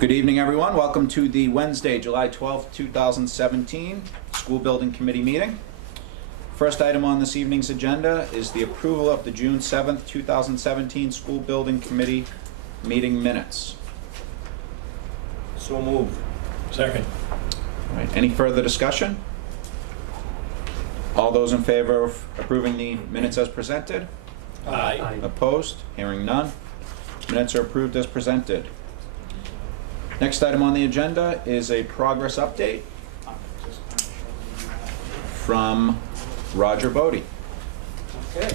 Good evening, everyone. Welcome to the Wednesday, July 12th, 2017 School Building Committee meeting. First item on this evening's agenda is the approval of the June 7th, 2017 School Building Committee meeting minutes. So moved. Second. All right, any further discussion? All those in favor of approving the minutes as presented? Aye. Opposed? Hearing none. Minutes are approved as presented. Next item on the agenda is a progress update from Roger Bodie. Okay.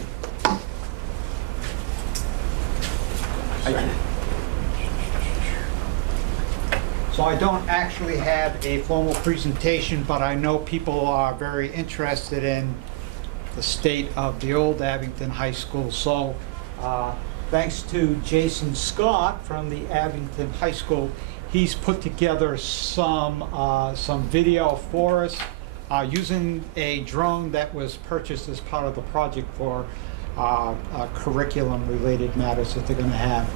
So I don't actually have a formal presentation, but I know people are very interested in the state of the old Abington High School. So thanks to Jason Scott from the Abington High School, he's put together some video for us using a drone that was purchased as part of the project for curriculum-related matters that they're going to have.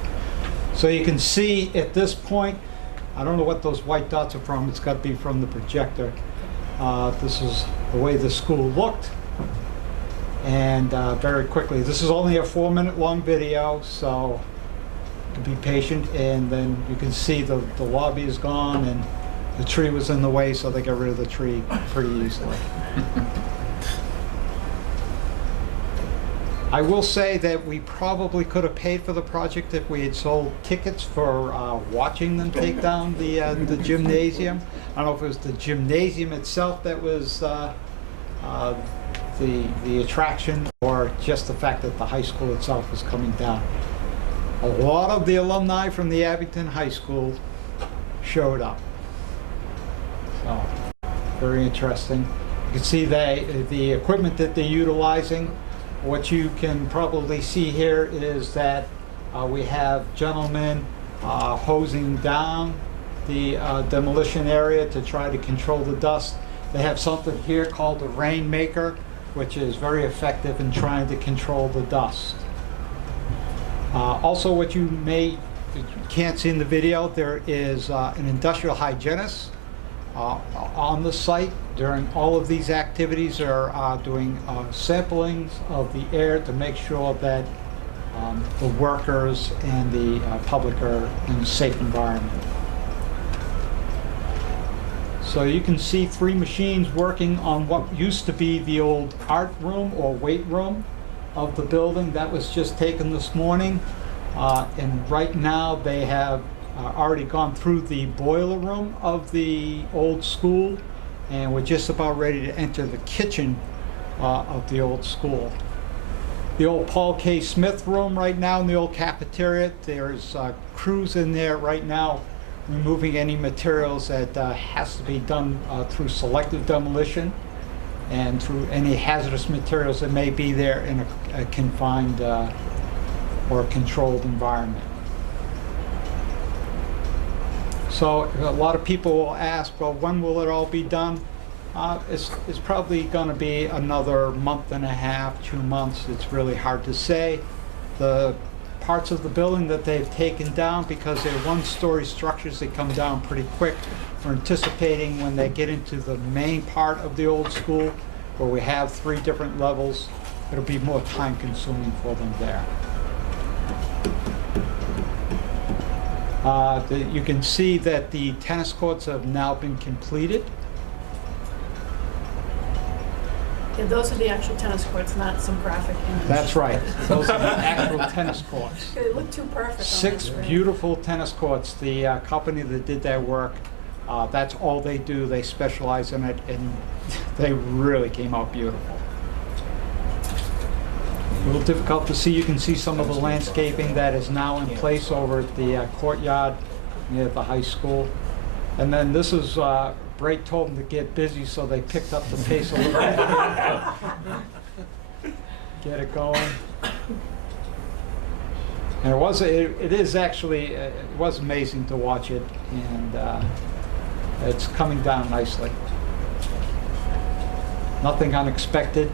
So you can see at this point, I don't know what those white dots are from. It's got to be from the projector. This is the way the school looked. And very quickly, this is only a 4-minute long video, so to be patient, and then you can see the lobby is gone and the tree was in the way, so they got rid of the tree pretty easily. I will say that we probably could have paid for the project if we had sold tickets for watching them take down the gymnasium. I don't know if it was the gymnasium itself that was the attraction, or just the fact that the high school itself was coming down. A lot of the alumni from the Abington High School showed up. So, very interesting. You can see the equipment that they're utilizing. What you can probably see here is that we have gentlemen hosing down the demolition area to try to control the dust. They have something here called the Rainmaker, which is very effective in trying to control the dust. Also, what you can't see in the video, there is an industrial hygienist on the site during all of these activities. They're doing samplings of the air to make sure that the workers and the public are in a safe environment. So you can see 3 machines working on what used to be the old art room or weight room of the building. That was just taken this morning, and right now they have already gone through the boiler room of the old school, and we're just about ready to enter the kitchen of the old school. The old Paul K. Smith room right now in the old cafeteria, there's crews in there right now removing any materials that has to be done through selective demolition and through any hazardous materials that may be there in a confined or controlled environment. So a lot of people will ask, well, when will it all be done? It's probably going to be another month and a half, 2 months. It's really hard to say. The parts of the building that they've taken down, because they're 1-story structures, they come down pretty quick. We're anticipating when they get into the main part of the old school, where we have 3 different levels, it'll be more time consuming for them there. You can see that the tennis courts have now been completed. Yeah, those are the actual tennis courts, not some graphic image. That's right. Those are the actual tennis courts. They look too perfect. 6 beautiful tennis courts. The company that did that work, that's all they do. They specialize in it, and they really came out beautiful. A little difficult to see. You can see some of the landscaping that is now in place over at the courtyard near the high school. And then this is, Bray told them to get busy, so they picked up the pace a little bit. Get it going. And it is actually, it was amazing to watch it, and it's coming down nicely. Nothing unexpected.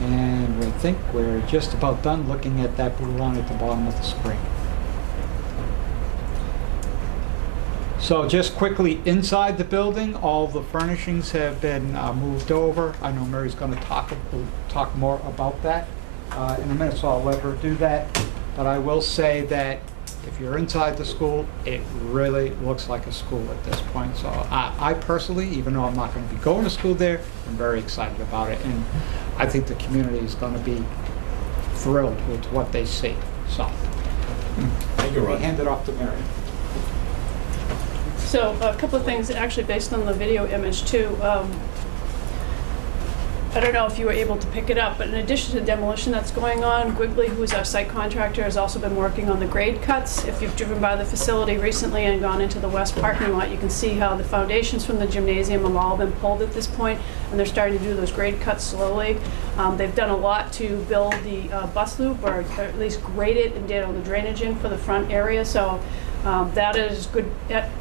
And I think we're just about done looking at that blue line at the bottom of the screen. So just quickly, inside the building, all the furnishings have been moved over. I know Mary's going to talk more about that in a minute, so I'll let her do that. But I will say that if you're inside the school, it really looks like a school at this point. So I personally, even though I'm not going to be going to school there, I'm very excited about it. And I think the community is going to be thrilled with what they see. So Thank you, we Ron. hand it off to Mary. So a couple of things actually based on the video image too. I don't know if you were able to pick it up, but in addition to demolition that's going on, Quigley, who is our site contractor, has also been working on the grade cuts. If you've driven by the facility recently and gone into the west parking lot, you can see how the foundations from the gymnasium have all been pulled at this point, and they're starting to do those grade cuts slowly. They've done a lot to build the bus loop, or at least grade it and did all the drainage in for the front area. So that is good.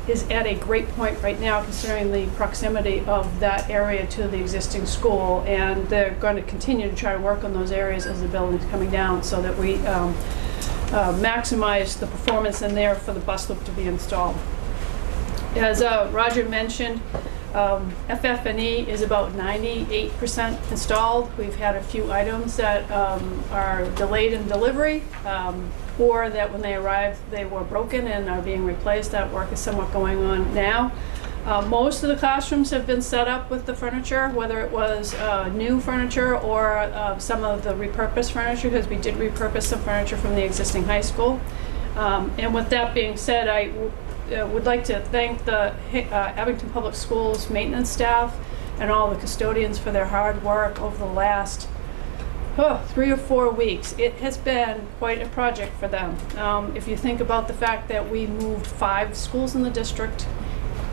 Is at a great point right now, considering the proximity of that area to the existing school, and they're going to continue to try to work on those areas as the building's coming down, so that we maximize the performance in there for the bus loop to be installed. As Roger mentioned, FF&E is about 98% installed. We've had a few items that are delayed in delivery, or that when they arrived they were broken and are being replaced. That work is somewhat going on now. Most of the classrooms have been set up with the furniture, whether it was new furniture or some of the repurposed furniture, because we did repurpose some furniture from the existing high school. And with that being said, I would like to thank the Abington Public Schools maintenance staff and all the custodians for their hard work over the last 3 or 4 weeks. It has been quite a project for them. If you think about the fact that we moved 5 schools in the district,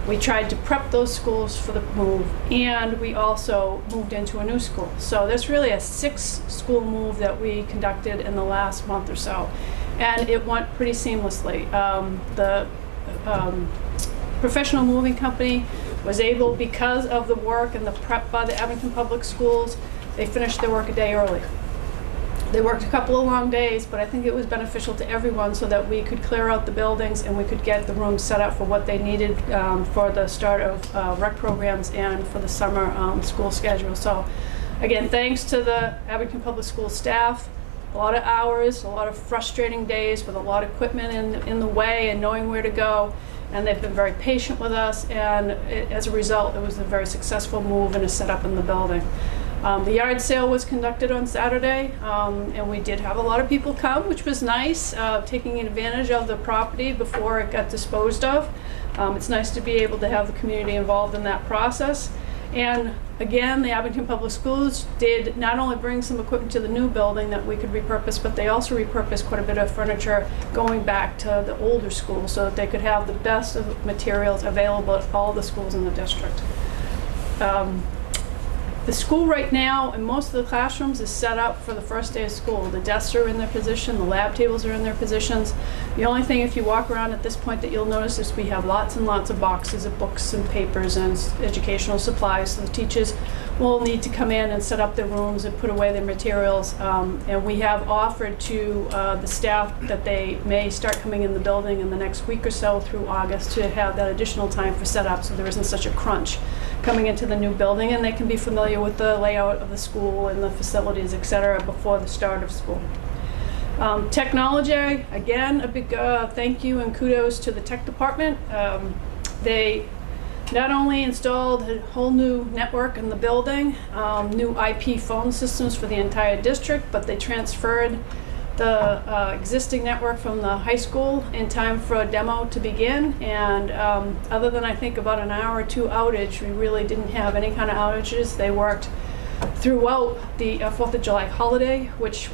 we tried to prep those schools for the move, and we also moved into a new school. So there's really a 6-school move that we conducted in the last month or so, and it went pretty seamlessly. The professional moving company was able, because of the work and the prep by the Abington Public Schools, they finished their work a day early. They worked a couple of long days, but I think it was beneficial to everyone so that we could clear out the buildings and we could get the rooms set up for what they needed for the start of rec programs and for the summer school schedule. So again, thanks to the Abington Public Schools staff. A lot of hours, a lot of frustrating days with a lot of equipment in the way and knowing where to go. And they've been very patient with us, and as a result, it was a very successful move and a setup in the building. The yard sale was conducted on Saturday, and we did have a lot of people come, which was nice, taking advantage of the property before it got disposed of. It's nice to be able to have the community involved in that process. And again, the Abington Public Schools did not only bring some equipment to the new building that we could repurpose, but they also repurposed quite a bit of furniture going back to the older school so that they could have the best of materials available at all the schools in the district. The school right now, in most of the classrooms, is set up for the first day of school. The desks are in their position, the lab tables are in their positions. The only thing, if you walk around at this point, that you'll notice is we have lots and lots of boxes of books and papers and educational supplies. So the teachers will need to come in and set up their rooms and put away their materials. And we have offered to the staff that they may start coming in the building in the next week or so through August to have that additional time for setup, so there isn't such a crunch coming into the new building, and they can be familiar with the layout of the school and the facilities, etc., before the start of school. Technology, again, a big thank you and kudos to the tech department. They not only installed a whole new network in the building, new IP phone systems for the entire district, but they transferred the existing network from the high school in time for a demo to begin. And other than I think about an hour or 2 outage, we really didn't have any kind of outages. They worked throughout the 4th of July holiday, which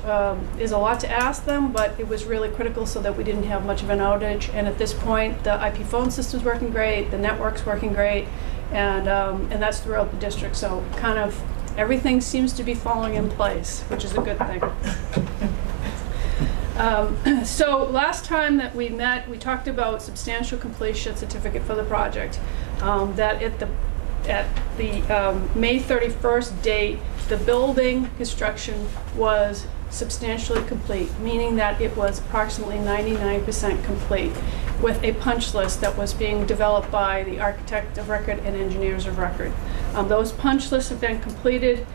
is a lot to ask them, but it was really critical so that we didn't have much of an outage. And at this point, the IP phone system's working great, the network's working great, and that's throughout the district. So kind of everything seems to be falling in place, which is a good thing. So last time that we met, we talked about substantial completion certificate for the project. That at the May 31st date, the building construction was substantially complete, meaning that it was approximately 99% complete, with a punch list that was being developed by the architect of record and engineers of record. Those punch lists have been completed,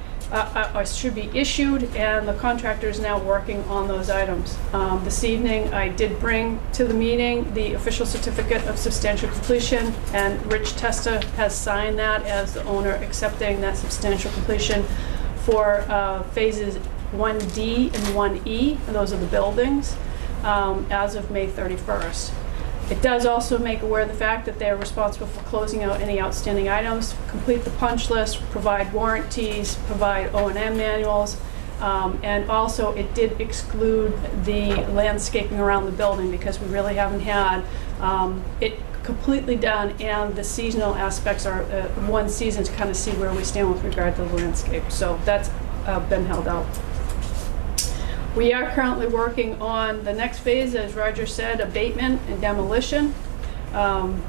or should be issued, and the contractor is now working on those items. This evening, I did bring to the meeting the official certificate of substantial completion, and Rich Testa has signed that as the owner, accepting that substantial completion for phases 1D and 1E, and those are the buildings, as of May 31st. It does also make aware of the fact that they're responsible for closing out any outstanding items, complete the punch list, provide warranties, provide O&M manuals, and also it did exclude the landscaping around the building because we really haven't had it completely done, and the seasonal aspects are one season to kind of see where we stand with regard to the landscape. So that's been held out. We are currently working on the next phase, as Roger said, abatement and demolition. And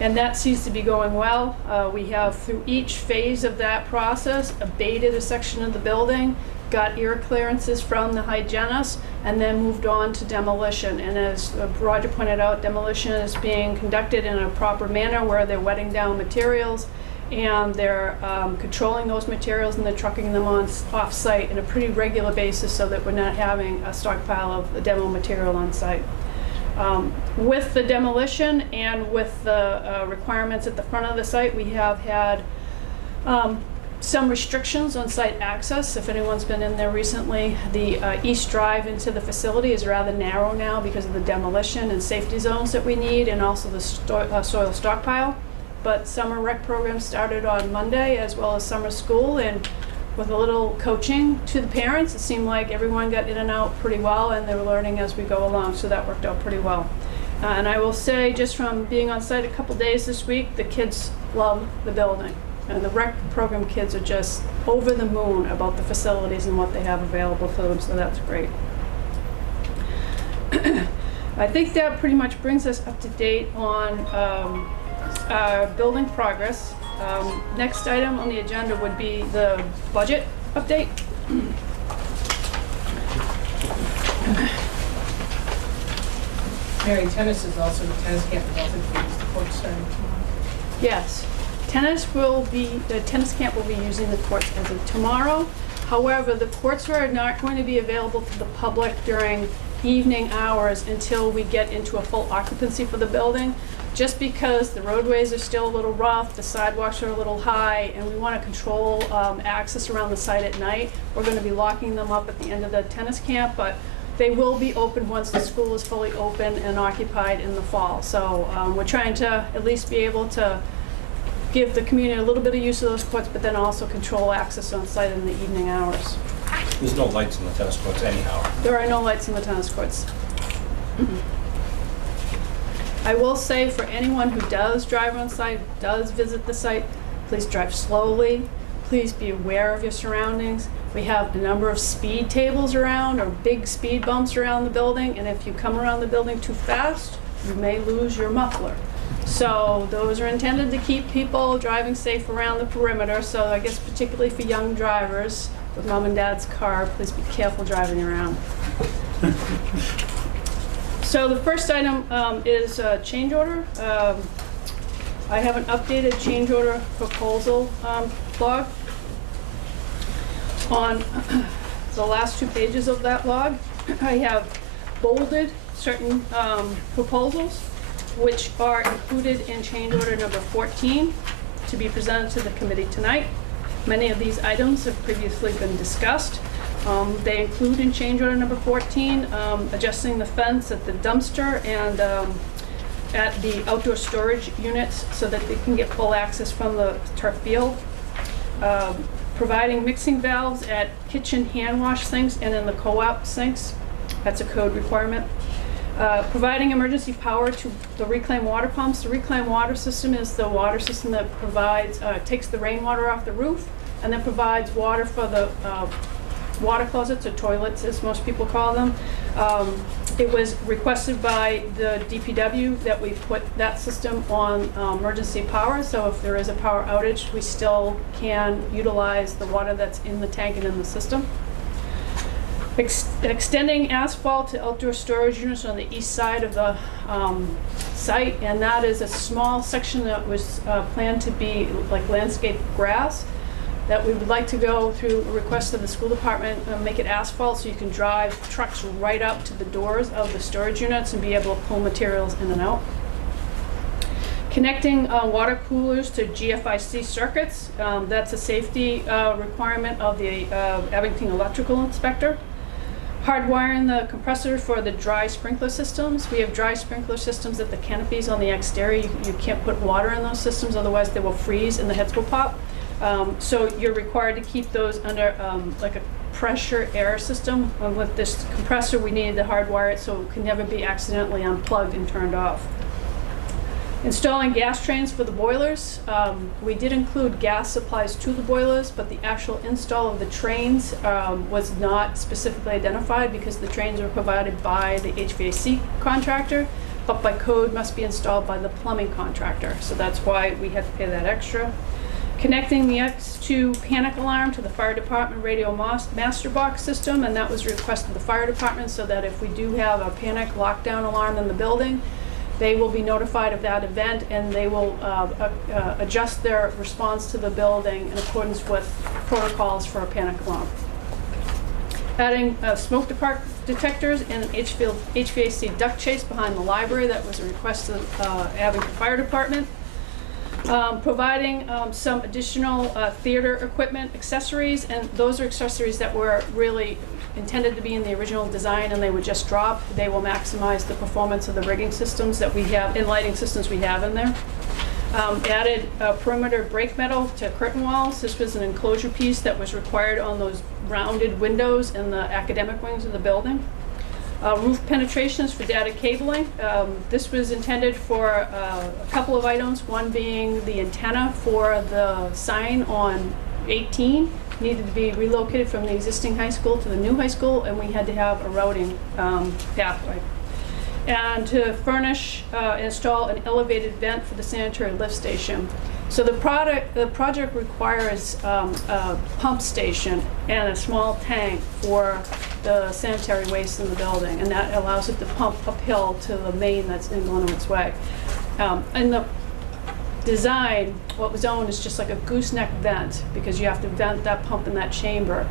that seems to be going well. We have, through each phase of that process, abated a section of the building, got ear clearances from the hygienist, and then moved on to demolition. And as Roger pointed out, demolition is being conducted in a proper manner where they're wetting down materials, and they're controlling those materials, and they're trucking them on off-site on a pretty regular basis so that we're not having a stockpile of the demo material on site. With the demolition and with the requirements at the front of the site, we have had some restrictions on site access. If anyone's been in there recently, the east drive into the facility is rather narrow now because of the demolition and safety zones that we need, and also the soil stockpile. But summer rec program started on Monday, as well as summer school, and with a little coaching to the parents, it seemed like everyone got in and out pretty well, and they were learning as we go along, so that worked out pretty well. And I will say, just from being on site a couple days this week, the kids love the building. And the rec program kids are just over the moon about the facilities and what they have available for them, so that's great. I think that pretty much brings us up to date on building progress. Next item on the agenda would be the budget update. Mary, tennis camp is also to use the court starting tomorrow. Yes, the tennis camp will be using the courts as of tomorrow. However, the courts are not going to be available to the public during evening hours until we get into a full occupancy for the building, just because the roadways are still a little rough, the sidewalks are a little high, and we want to control access around the site at night. We're going to be locking them up at the end of the tennis camp, but they will be open once the school is fully open and occupied in the fall. So we're trying to at least be able to give the community a little bit of use of those courts, but then also control access on site in the evening hours. There's no lights in the tennis courts anyhow. There are no lights in the tennis courts. I will say, for anyone who does drive on site, does visit the site, please drive slowly. Please be aware of your surroundings. We have a number of speed tables around, or big speed bumps around the building, and if you come around the building too fast, you may lose your muffler. So those are intended to keep people driving safe around the perimeter. So I guess particularly for young drivers with mom and dad's car, please be careful driving around. So the first item is a change order. I have an updated change order proposal log. On the last 2 pages of that log, I have bolded certain proposals, which are included in change order number 14 to be presented to the committee tonight. Many of these items have previously been discussed. They include in change order number 14 adjusting the fence at the dumpster and at the outdoor storage units so that they can get full access from the turf field. Providing mixing valves at kitchen hand wash sinks and in the co-op sinks. That's a code requirement. Providing emergency power to the reclaimed water pumps. The reclaimed water system is the water system that provides, takes the rainwater off the roof and then provides water for the water closets, or toilets as most people call them. It was requested by the DPW that we put that system on emergency power, so if there is a power outage, we still can utilize the water that's in the tank and in the system. Extending asphalt to outdoor storage units on the east side of the site, and that is a small section that was planned to be like landscape grass that we would like to go through a request of the school department, make it asphalt so you can drive trucks right up to the doors of the storage units and be able to pull materials in and out. Connecting water coolers to GFIC circuits, that's a safety requirement of the Abington electrical inspector. Hardwiring the compressor for the dry sprinkler systems. We have dry sprinkler systems at the canopies on the exterior. You can't put water in those systems, otherwise they will freeze and the heads will pop. So you're required to keep those under like a pressure air system. With this compressor, we needed to hardwire it so it can never be accidentally unplugged and turned off. Installing gas trains for the boilers. We did include gas supplies to the boilers, but the actual install of the trains was not specifically identified because the trains were provided by the HVAC contractor, but by code must be installed by the plumbing contractor. So that's why we had to pay that extra. Connecting the X2 panic alarm to the fire department radio master box system, and that was requested the fire department so that if we do have a panic lockdown alarm in the building, they will be notified of that event and they will adjust their response to the building in accordance with protocols for a panic alarm. Adding smoke detectors and an HVAC duct chase behind the library, that was a request of Abington Fire Department. Providing some additional theater equipment accessories, and those are accessories that were really intended to be in the original design and they would just drop. They will maximize the performance of the rigging systems that we have, and lighting systems we have in there. Added perimeter brake metal to curtain walls. This was an enclosure piece that was required on those rounded windows in the academic wings of the building. Roof penetrations for data cabling. This was intended for a couple of items, one being the antenna for the sign on 18 needed to be relocated from the existing high school to the new high school, and we had to have a routing pathway. And to furnish, install an elevated vent for the sanitary lift station. So the project requires a pump station and a small tank for the sanitary waste in the building, and that allows it to pump uphill to the main that's in going its way. And the design, what was owned is just like a gooseneck vent, because you have to vent that pump in that chamber.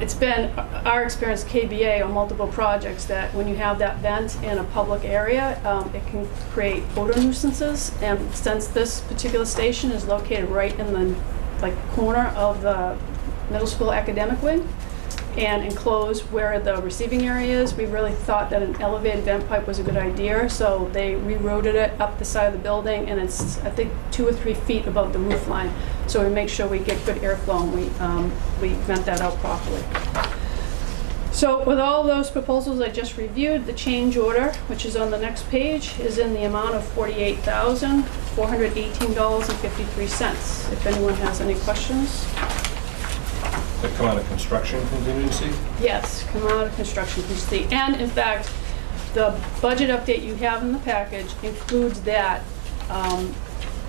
It's been our experience, KBA, on multiple projects, that when you have that vent in a public area, it can create odor nuisances. And since this particular station is located right in the corner of the middle school academic wing and enclosed where the receiving area is, we really thought that an elevated vent pipe was a good idea. So they rerouted it up the side of the building, and it's, I think, 2 or 3 feet above the roof line. So we make sure we get good airflow and we vent that out properly. So with all those proposals I just reviewed, the change order, which is on the next page, is in the amount of $48,418.53. If anyone has any questions. That come out of construction contingency? Yes, come out of construction contingency. And in fact, the budget update you have in the package includes that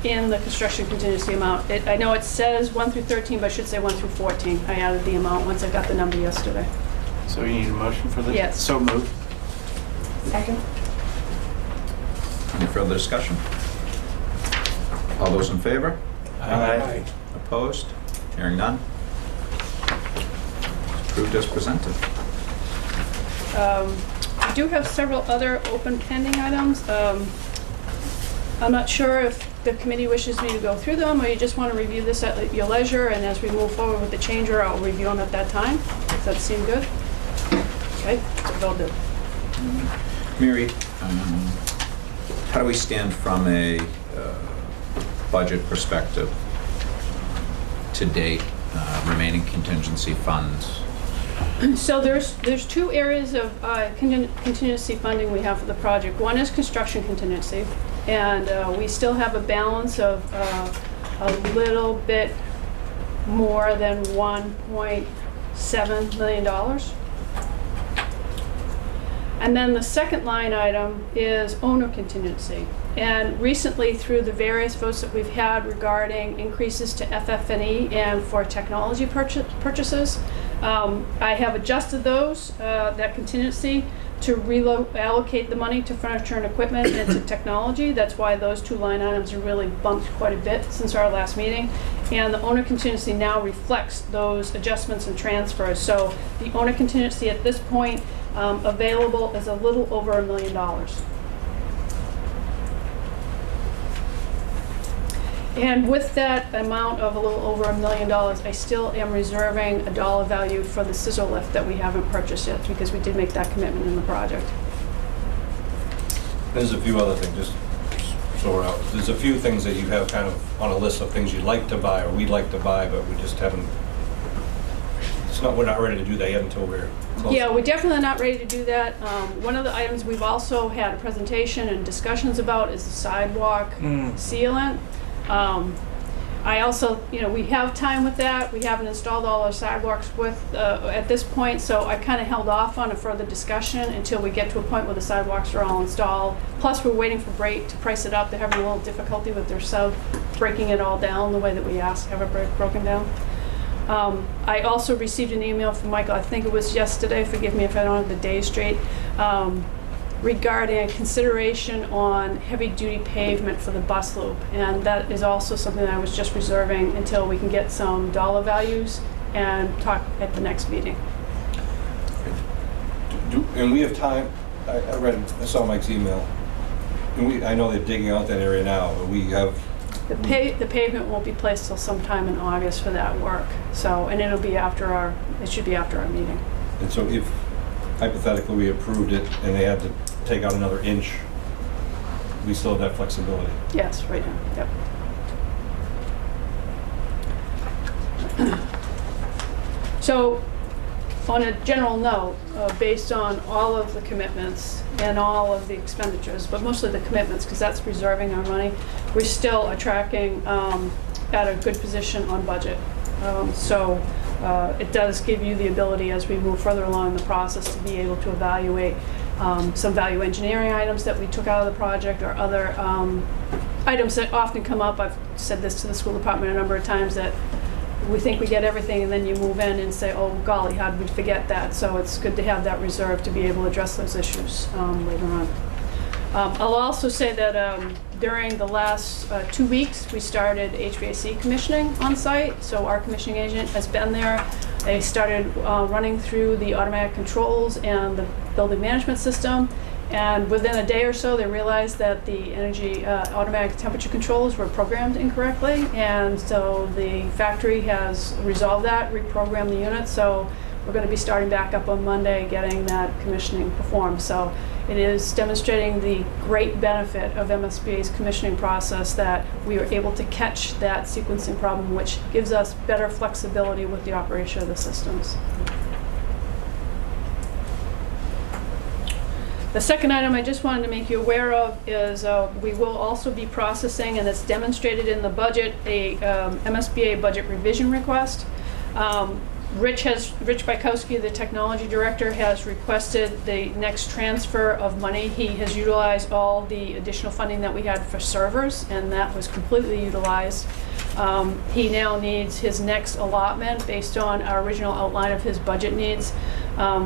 in the construction contingency amount. I know it says 1 through 13, but I should say 1 through 14. I added the amount once I got the number yesterday. So you need a motion for this? Yes. So moved. Second. Any further discussion? All those in favor? Aye. Opposed? Hearing none? Approved as presented. We do have several other open pending items. I'm not sure if the committee wishes me to go through them, or you just want to review this at your leisure, and as we move forward with the change order, I'll review them at that time. Does that seem good? Okay, so they'll do. Mary, how do we stand from a budget perspective to date, remaining contingency funds? So there's 2 areas of contingency funding we have for the project. One is construction contingency, and we still have a balance of a little bit more than $1.7 million. And then the second line item is owner contingency. And recently, through the various votes that we've had regarding increases to FF&E and for technology purchases, I have adjusted those, that contingency, to reallocate the money to furniture and equipment and to technology. That's why those two line items are really bumped quite a bit since our last meeting. And the owner contingency now reflects those adjustments and transfers. So the owner contingency at this point available is a little over $1 million. And with that amount of a little over $1 million, I still am reserving a dollar value for the scissor lift that we haven't purchased yet, because we did make that commitment in the project. There's a few other things, just so we're out. There's a few things that you have kind of on a list of things you'd like to buy or we'd like to buy, but we just haven't, we're not ready to do that yet until we're close. Yeah, we're definitely not ready to do that. One of the items we've also had a presentation and discussions about is the sidewalk sealant. I also, we have time with that. We haven't installed all our sidewalks at this point, so I kind of held off on a further discussion until we get to a point where the sidewalks are all installed. Plus, we're waiting for Brake to price it up. They're having a little difficulty with their sub breaking it all down the way that we asked to have it broken down. I also received an email from Michael, I think it was yesterday, forgive me if I don't have the day straight, regarding a consideration on heavy-duty pavement for the bus loop. And that is also something that I was just reserving until we can get some dollar values and talk at the next meeting. And we have time, I saw Mike's email, and I know they're digging out that area now, but we have... The pavement won't be placed till sometime in August for that work. So, and it should be after our meeting. And so if hypothetically we approved it and they had to take out another inch, we still have that flexibility. Yes, right now, yep. So, on a general note, based on all of the commitments and all of the expenditures, but mostly the commitments, because that's reserving our money, we still are tracking at a good position on budget. So it does give you the ability, as we move further along in the process, to be able to evaluate some value engineering items that we took out of the project, or other items that often come up. I've said this to the school department a number of times, that we think we get everything, and then you move in and say, oh golly, how did we forget that? So it's good to have that reserve to be able to address those issues later on. I'll also say that during the last 2 weeks, we started HVAC commissioning on site. So our commissioning agent has been there. They started running through the automatic controls and the building management system. And within a day or so, they realized that the energy automatic temperature controls were programmed incorrectly. And so the factory has resolved that, reprogrammed the unit. So we're going to be starting back up on Monday, getting that commissioning performed. So it is demonstrating the great benefit of MSBA's commissioning process, that we are able to catch that sequencing problem, which gives us better flexibility with the operation of the systems. The second item I just wanted to make you aware of is we will also be processing, and it's demonstrated in the budget, a MSBA budget revision request. Rich Bykowski, the technology director, has requested the next transfer of money. He has utilized all the additional funding that we had for servers, and that was completely utilized. He now needs his next allotment based on our original outline of his budget needs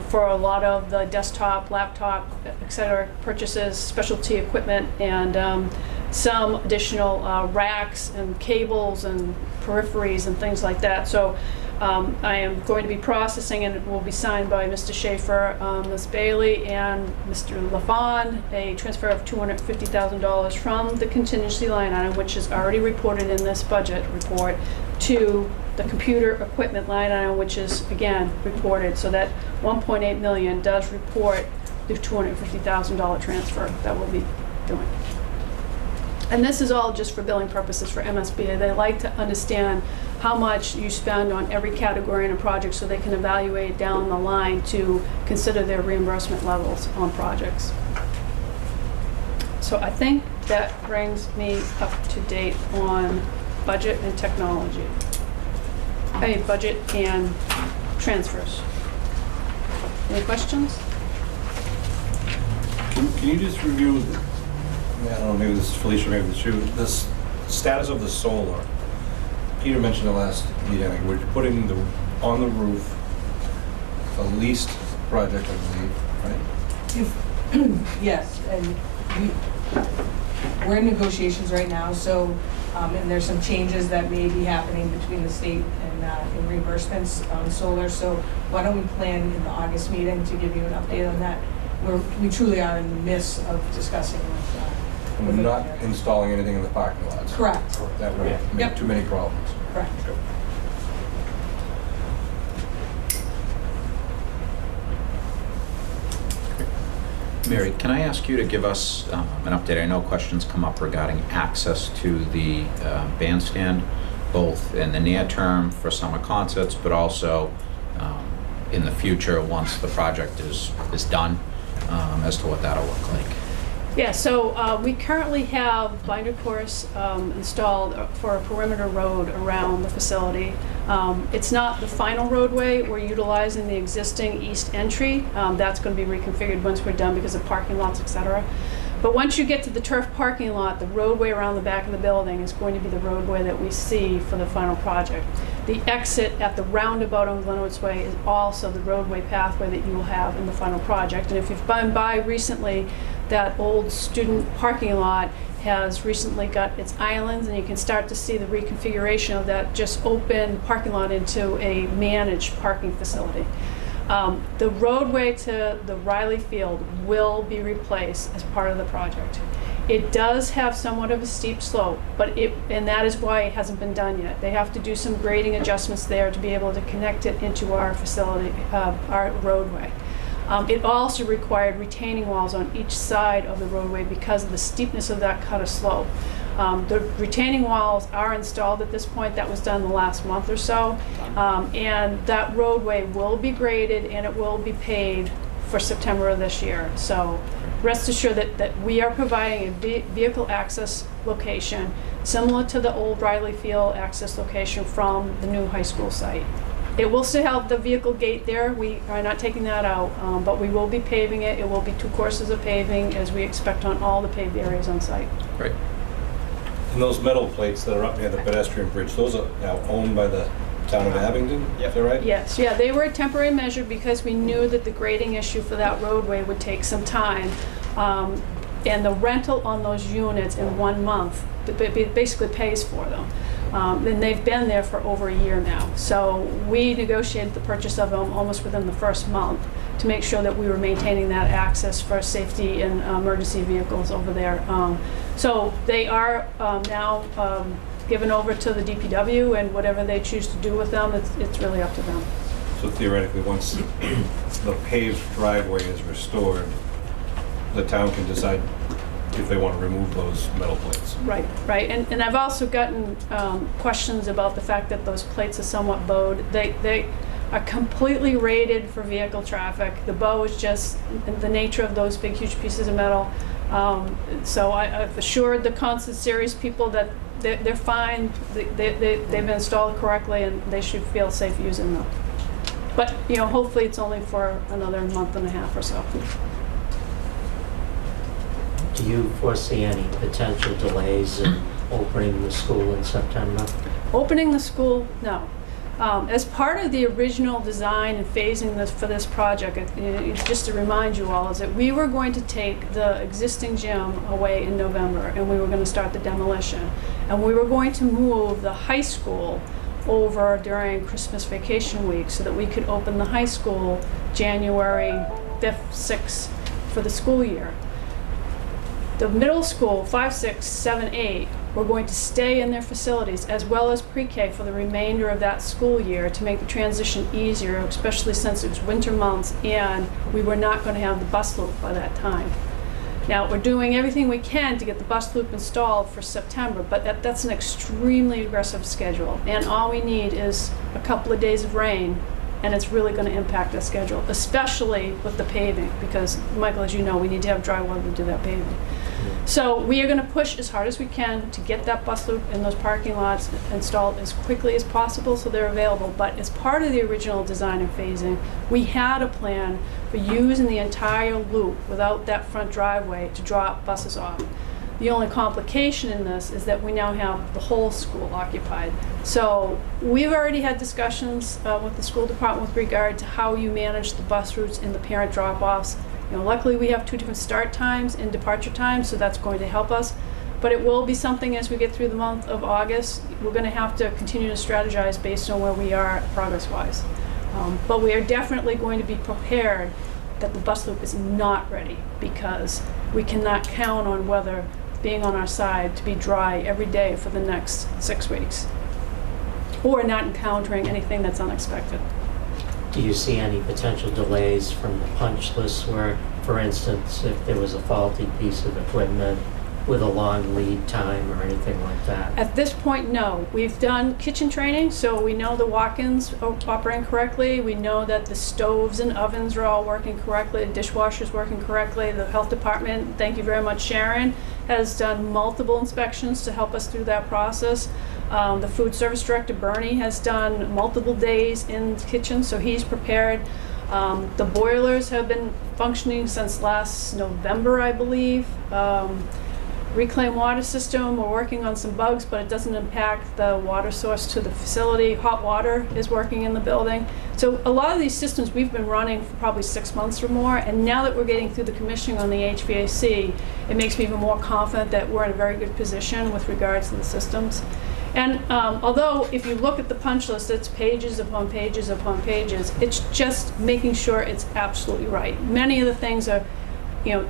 for a lot of the desktop, laptop, etc. purchases, specialty equipment, and some additional racks and cables and peripheries and things like that. So I am going to be processing, and it will be signed by Mr. Schaefer, Ms. Bailey, and Mr. LaFawn, a transfer of $250,000 from the contingency line item, which is already reported in this budget report, to the computer equipment line item, which is, again, reported. So that $1.8 million does report the $250,000 transfer that we'll be doing. And this is all just for billing purposes for MSBA. They like to understand how much you spend on every category in a project, so they can evaluate down the line to consider their reimbursement levels on projects. So I think that brings me up to date on budget and technology. Budget and transfers. Any questions? Can you just review, I don't know, maybe this is Felicia, maybe this is you, this status of the solar? Peter mentioned the last meeting, we're putting on the roof, a leased project, I believe, right? Yes, and we're in negotiations right now, so, and there's some changes that may be happening between the state and in reimbursements on solar, so why don't we plan in the August meeting to give you an update on that? We truly are in the midst of discussing with We're the not mayor. installing anything in the parking lots. Correct, That would make Yep. too many problems. correct. Mary, can I ask you to give us an update? I know questions come up regarding access to the bandstand, both in the near term for summer concerts, but also in the future once the project is done, as to what that'll look like. Yeah, so we currently have binder course installed for a perimeter road around the facility. It's not the final roadway. We're utilizing the existing east entry. That's going to be reconfigured once we're done because of parking lots, et cetera. But once you get to the turf parking lot, the roadway around the back of the building is going to be the roadway that we see for the final project. The exit at the roundabout on Glenwood's Way is also the roadway pathway that you will have in the final project. And if you've been by recently, that old student parking lot has recently got its islands, and you can start to see the reconfiguration of that just open parking lot into a managed parking facility. The roadway to the Riley Field will be replaced as part of the project. It does have somewhat of a steep slope, and that is why it hasn't been done yet. They have to do some grading adjustments there to be able to connect it into our facility, our roadway. It also required retaining walls on each side of the roadway because of the steepness of that kind of slope. The retaining walls are installed at this point. That was done the last month or so. And that roadway will be graded and it will be paved for September of this year. So rest assured that we are providing a vehicle access location similar to the old Riley Field access location from the new high school site. It will still have the vehicle gate there. We are not taking that out, but we will be paving it. It will be 2 courses of paving as we expect on all the paved areas on site. Great. And those metal plates that are up near the pedestrian bridge, those are now owned by the town of Abington, is that right? Yes, yeah, they were a temporary measure because we knew that the grading issue for that roadway would take some time. And the rental on those units in 1 month basically pays for them. And they've been there for over a year now. So we negotiated the purchase of them almost within the first month to make sure that we were maintaining that access for safety and emergency vehicles over there. So they are now given over to the DPW, and whatever they choose to do with them, it's really up to them. So theoretically, once the paved driveway is restored, the town can decide if they want to remove those metal plates. Right, right. And I've also gotten questions about the fact that those plates are somewhat bowed. They are completely rated for vehicle traffic. The bow is just the nature of those big, huge pieces of metal. So I've assured the Concert Series people that they're fine. They've been installed correctly, and they should feel safe using them. But, you know, hopefully it's only for another month and a half or so. Do you foresee any potential delays in opening the school in September? Opening the school, no. As part of the original design and phasing for this project, just to remind you all, is that we were going to take the existing gym away in November, and we were going to start the demolition. And we were going to move the high school over during Christmas vacation week so that we could open the high school January 5th, 6th for the school year. The middle school, 5, 6, 7, 8, were going to stay in their facilities as well as pre-K for the remainder of that school year to make the transition easier, especially since it was winter months and we were not going to have the bus loop by that time. Now, we're doing everything we can to get the bus loop installed for September, but that's an extremely aggressive schedule. And all we need is a couple of days of rain, and it's really going to impact the schedule, especially with the paving, because, Michael, as you know, we need to have dry weather to do that paving. So we are going to push as hard as we can to get that bus loop and those parking lots installed as quickly as possible so they're available. But as part of the original design and phasing, we had a plan for using the entire loop without that front driveway to drop buses off. The only complication in this is that we now have the whole school occupied. So we've already had discussions with the school department with regard to how you manage the bus routes and the parent drop-offs. You know, luckily we have 2 different start times and departure times, so that's going to help us. But it will be something as we get through the month of August. We're going to have to continue to strategize based on where we are progress-wise. But we are definitely going to be prepared that the bus loop is not ready, because we cannot count on weather being on our side to be dry every day for the next 6 weeks, or not encountering anything that's unexpected. Do you see any potential delays from the punch list work? For instance, if there was a faulty piece of equipment with a long lead time or anything like that? At this point, no. We've done kitchen training, so we know the walk-ins are operating correctly. We know that the stoves and ovens are all working correctly, the dishwasher's working correctly. The health department, thank you very much, Sharon, has done multiple inspections to help us through that process. The food service director, Bernie, has done multiple days in the kitchen, so he's prepared. The boilers have been functioning since last November, I believe. Reclaimed water system, we're working on some bugs, but it doesn't impact the water source to the facility. Hot water is working in the building. So a lot of these systems we've been running for probably 6 months or more, and now that we're getting through the commissioning on the HVAC, it makes me even more confident that we're in a very good position with regards to the systems. And although if you look at the punch list, it's pages upon pages upon pages, it's just making sure it's absolutely right. Many of the things are,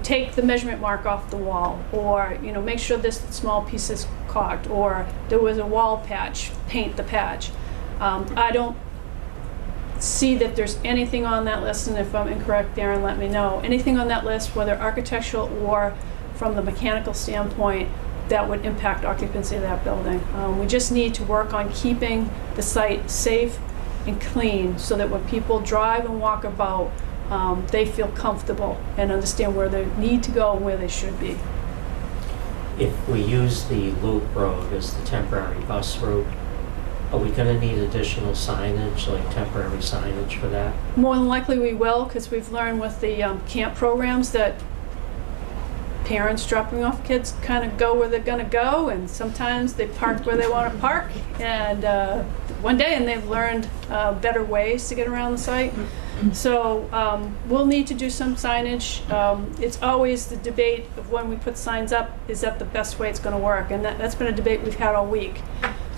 take the measurement mark off the wall, or, make sure this small piece is caulked, or there was a wall patch, paint the patch. I don't see that there's anything on that list, and if I'm incorrect, Darren, let me know. Anything on that list, whether architectural or from the mechanical standpoint, that would impact occupancy of that building. We just need to work on keeping the site safe and clean so that when people drive and walk about, they feel comfortable and understand where they need to go and where they should be. If we use the loop road as the temporary bus route, are we going to need additional signage, like temporary signage for that? More than likely we will, because we've learned with the camp programs that parents dropping off kids kind of go where they're going to go, and sometimes they park where they want to park. And one day, and they've learned better ways to get around the site. So we'll need to do some signage. It's always the debate of when we put signs up, is that the best way it's going to work? And that's been a debate we've had all week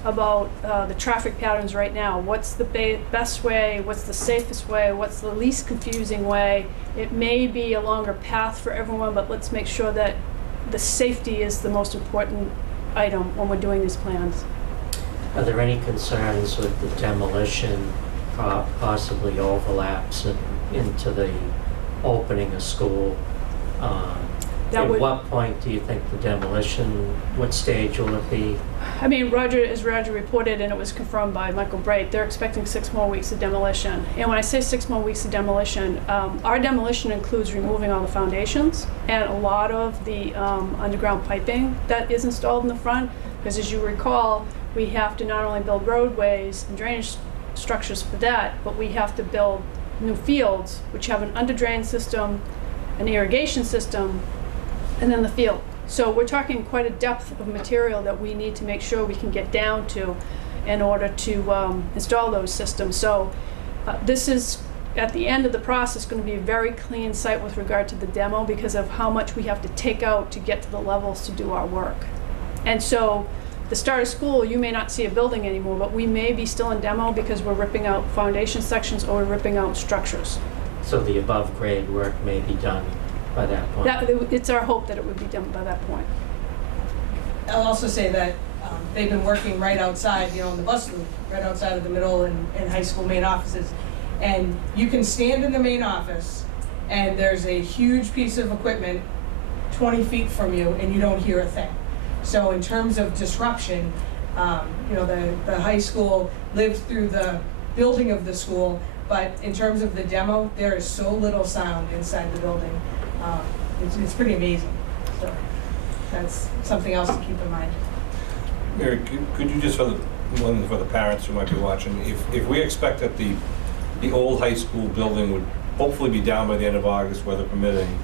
about the traffic patterns right now. What's the best way? What's the safest way? What's the least confusing way? It may be a longer path for everyone, but let's make sure that the safety is the most important item when we're doing these plans. Are there any concerns with the demolition possibly overlaps into the opening of school? At what point do you think the demolition, what stage will it be? I mean, as Roger reported, and it was confirmed by Michael Bright, they're expecting 6 more weeks of demolition. And when I say 6 more weeks of demolition, our demolition includes removing all the foundations and a lot of the underground piping that is installed in the front. Because as you recall, we have to not only build roadways and drainage structures for that, but we have to build new fields, which have an underdrain system, an irrigation system, and then the field. So we're talking quite a depth of material that we need to make sure we can get down to in order to install those systems. So this is, at the end of the process, going to be a very clean site with regard to the demo because of how much we have to take out to get to the levels to do our work. And so the start of school, you may not see a building anymore, but we may be still in demo because we're ripping out foundation sections or we're ripping out structures. So the above grade work may be done by that point? It's our hope that it would be done by that point. I'll also say that they've been working right outside, in the bus loop, right outside of the middle and high school main offices. And you can stand in the main office and there's a huge piece of equipment 20 feet from you and you don't hear a thing. So in terms of disruption, the high school lived through the building of the school, but in terms of the demo, there is so little sound inside the building. It's pretty amazing. So that's something else to keep in mind. Mary, could you just, for the parents who might be watching, if we expect that the old high school building would hopefully be down by the end of August, weather permitting,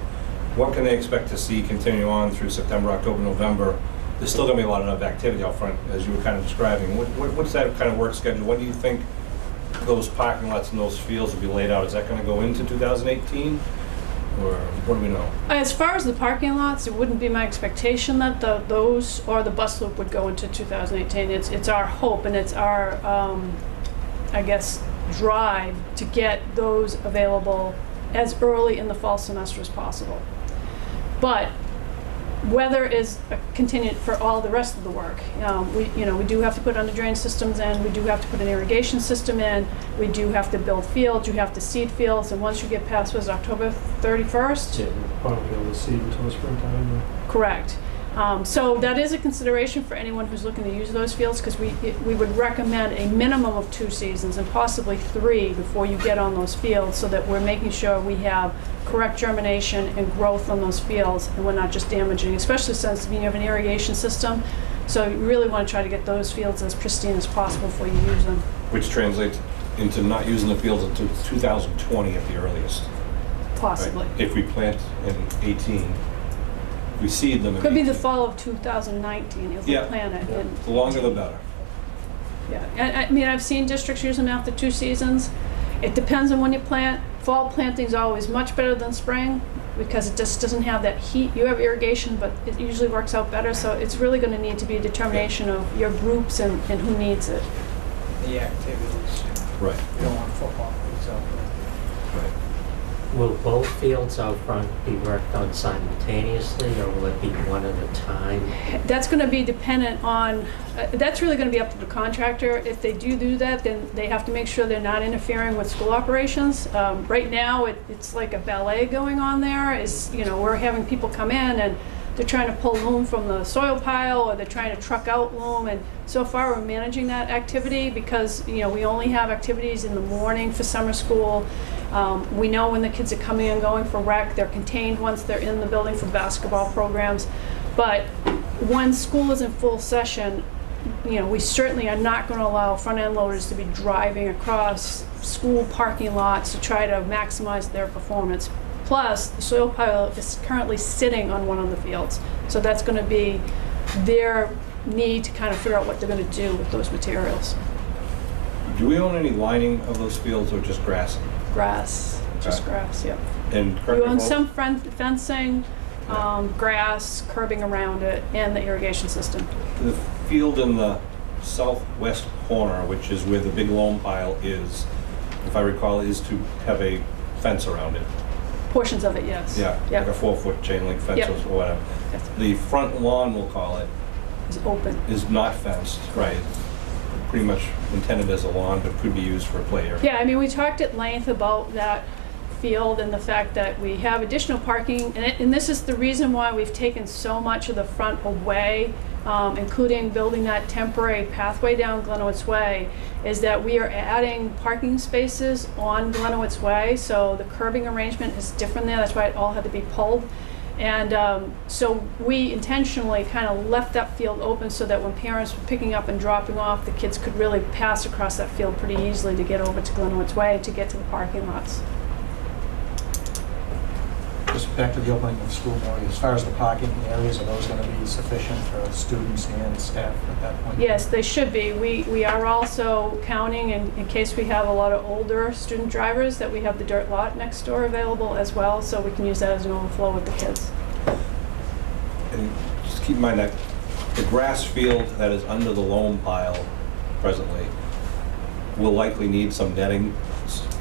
what can they expect to see continue on through September, October, November? There's still gonna be a lot of activity out front, as you were kind of describing. What's that kind of work schedule? When do you think those parking lots and those fields will be laid out? Is that gonna go into 2018? Or what do we know? As far as the parking lots, it wouldn't be my expectation that those or the bus loop would go into 2018. It's our hope and it's our, I guess, drive to get those available as early in the fall semester as possible. But weather is a contingent for all the rest of the work. We do have to put under drain systems in, we do have to put an irrigation system in, we do have to build fields, you have to seed fields, and once you get past, was it October 31st? Yeah, probably be able to see until springtime. Correct. So that is a consideration for anyone who's looking to use those fields, because we would recommend a minimum of 2 seasons and possibly 3 before you get on those fields, so that we're making sure we have correct germination and growth on those fields, and we're not just damaging, especially since you have an irrigation system. So you really want to try to get those fields as pristine as possible before you use them. Which translates into not using the fields until 2020 at the earliest. Possibly. Right? If we plant in 18, we seed them in Could be the 18. fall of 2019 if we Yeah. plant it. And, The longer the better. yeah, I mean, I've seen districts use them after 2 seasons. It depends on when you plant. Fall planting is always much better than spring because it just doesn't have that heat. You have irrigation, but it usually works out better. So it's really going to need to be a determination of your groups and who needs it. The activities, Right. you don't want football fields out there. Right. Will both fields out front be worked on simultaneously, or will it be one at a time? That's going to be dependent on, that's really going to be up to the contractor. If they do that, then they have to make sure they're not interfering with school operations. Right now, it's like a ballet going on there. We're having people come in and they're trying to pull loam from the soil pile, or they're trying to truck out loam. And so far, we're managing that activity because, we only have activities in the morning for summer school. We know when the kids are coming and going for rec. They're contained once they're in the building for basketball programs. But when school is in full session, we certainly are not going to allow front-end loaders to be driving across school parking lots to try to maximize their performance. Plus, the soil pile is currently sitting on one of the fields. So that's going to be their need to kind of figure out what they're going to do with those materials. Do we own any lining of those fields or just grass? Grass, just Okay. grass, yep. And correct We me own if I'm- some fencing, grass, curbing around it, and the irrigation system. The field in the southwest corner, which is where the big loam pile is, if I recall, is to have a fence around it. Portions of it, yes. Yeah, like a Yep, 4-foot chain link fence Yep. or whatever. Yes. The front lawn, we'll call it, it's open. is not fenced, right? Pretty much intended as a lawn, but could be used for a play area. Yeah, I mean, we talked at length about that field and the fact that we have additional parking, and this is the reason why we've taken so much of the front away, including building that temporary pathway down Glenowitz Way, is that we are adding parking spaces on Glenowitz Way, so the curbing arrangement is different there. That's why it all had to be pulled. And so we intentionally kind of left that field open so that when parents were picking up and dropping off, the kids could really pass across that field pretty easily to get over to Glenowitz Way to get to the parking lots. Just back to the opening of the school, Maureen, as far as the parking areas, are those gonna be sufficient for students and staff at that point? Yes, they should be. We are also counting, in case we have a lot of older student drivers, that we have the dirt lot next door available as well, so we can use that as an overflow with the kids. And just keep in mind that the grass field that is under the loam pile presently will likely need some netting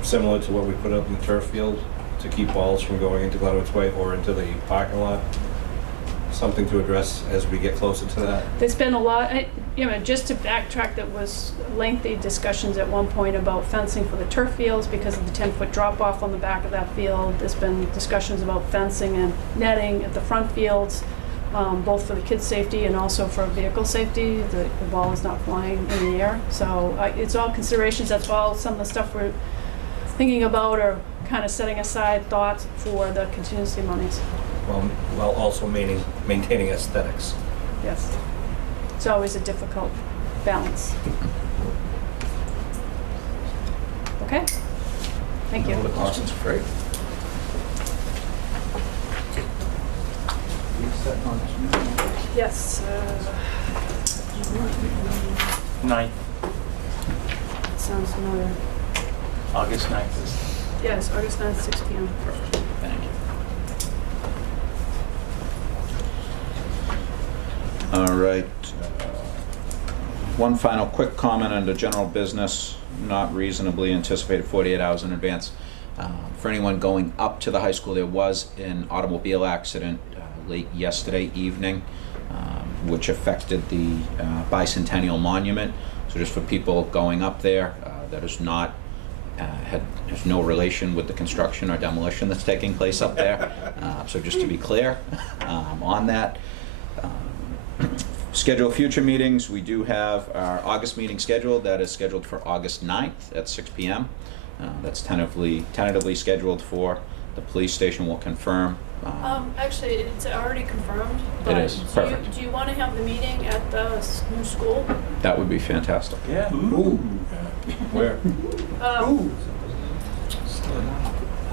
similar to what we put up in the turf field to keep balls from going into Glenowitz Way or into the parking lot. Something to address as we get closer to that. There's been a lot, just to backtrack, there was lengthy discussions at one point about fencing for the turf fields because of the 10-foot drop-off on the back of that field. There's been discussions about fencing and netting at the front fields, both for the kids' safety and also for vehicle safety. The ball is not flying in the air. So it's all considerations. That's all some of the stuff we're thinking about, or kind of setting aside thoughts for the contingency monies. While also maintaining aesthetics. Yes. It's always a difficult balance. Okay? Thank you. Awesome, great. Yes, 9th, sounds familiar. August 9th is. Yes, August 9th, 6 PM. Thank you. All right. One final quick comment under general business, not reasonably anticipated 48 hours in advance. For anyone going up to the high school, there was an automobile accident late yesterday evening, which affected the Bicentennial Monument. So just for people going up there, that is not has no relation with the construction or demolition that's taking place up there. So just to be clear on that. Schedule future meetings. We do have our August meeting scheduled. That is scheduled for August 9th at 6 p.m. That's tentatively scheduled for. The police station will confirm. Actually, it's already confirmed, but is, perfect. do you want to have the meeting at the new school? That would be fantastic. Yeah. Where? I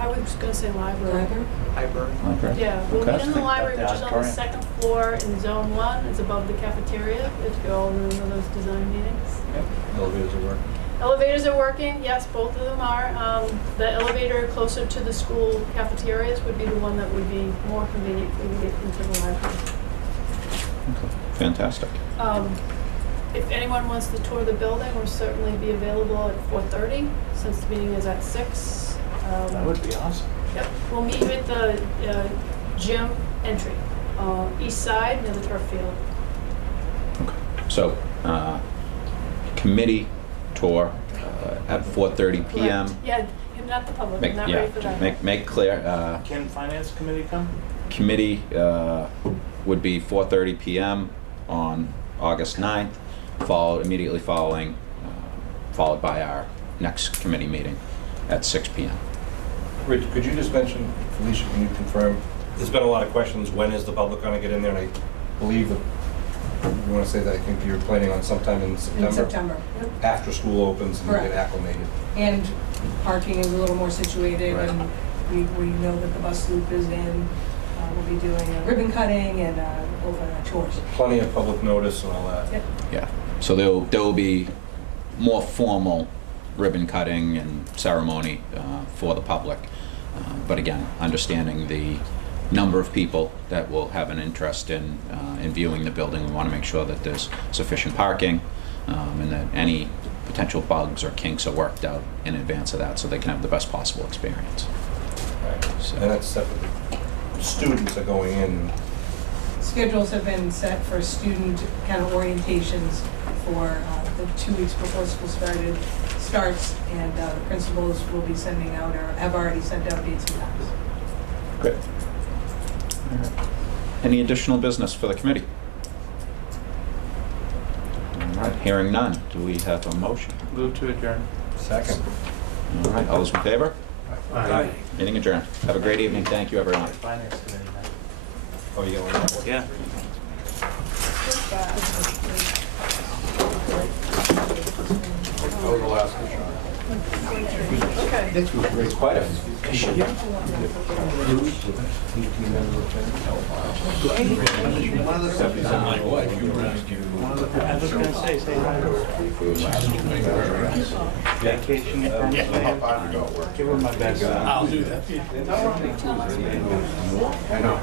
was gonna say library. Library? Okay. Yeah, we'll meet in the library, The which is on the auditorium. second floor in zone 1. It's above the cafeteria, if you all remember those design meetings. Elevators are working. Elevators are working, yes, both of them are. The elevator closer to the school cafeterias would be the one that would be more convenient for you to get into the library. Okay. Fantastic. If anyone wants to tour the building, we'll certainly be available at 4:30, since the meeting is at 6. That would be awesome. Yep, we'll meet you at the gym entry, east side near the turf field. Okay. So, committee tour at 4:30 p.m. Correct. Yeah, not the public, I'm not ready for that. Make clear. Can finance committee come? Committee would be 4:30 p.m. on August 9th, immediately followed by our next committee meeting at 6 p.m. Rich, could you just mention, Felicia, can you confirm? There's been a lot of questions, when is the public gonna get in there? And I believe that, you wanna say that, I think you're planning on sometime in September? In September, yep. After school opens and you get Correct. acclimated. And parking is a little more situated, Right. and we know that the bus loop is in. We'll be doing a ribbon cutting and tours. Plenty of public notice and all that. Yep. Yeah. So there will be more formal ribbon cutting and ceremony for the public. But again, understanding the number of people that will have an interest in viewing the building, we want to make sure that there's sufficient parking and that any potential bugs or kinks are worked out in advance of that so they can have the best possible experience. Right. So- And that's separate. Students are going in. Schedules have been set for student kind of orientations for the 2 weeks before school starts, and the principals will be sending out, or have already sent out dates and times. Good. All right. Any additional business for the committee? All right, hearing none. Do we have a motion? Move to adjourn. Second. All right, all those in favor? Aye. Meeting adjourned. Have a great evening. Thank you, everyone. Finance committee then. Oh, you going that way? Yeah. Oh, the last one, Sean. Okay. It's quite a. I was gonna say hi. Vacation. Give her my best. I'll do that. I know.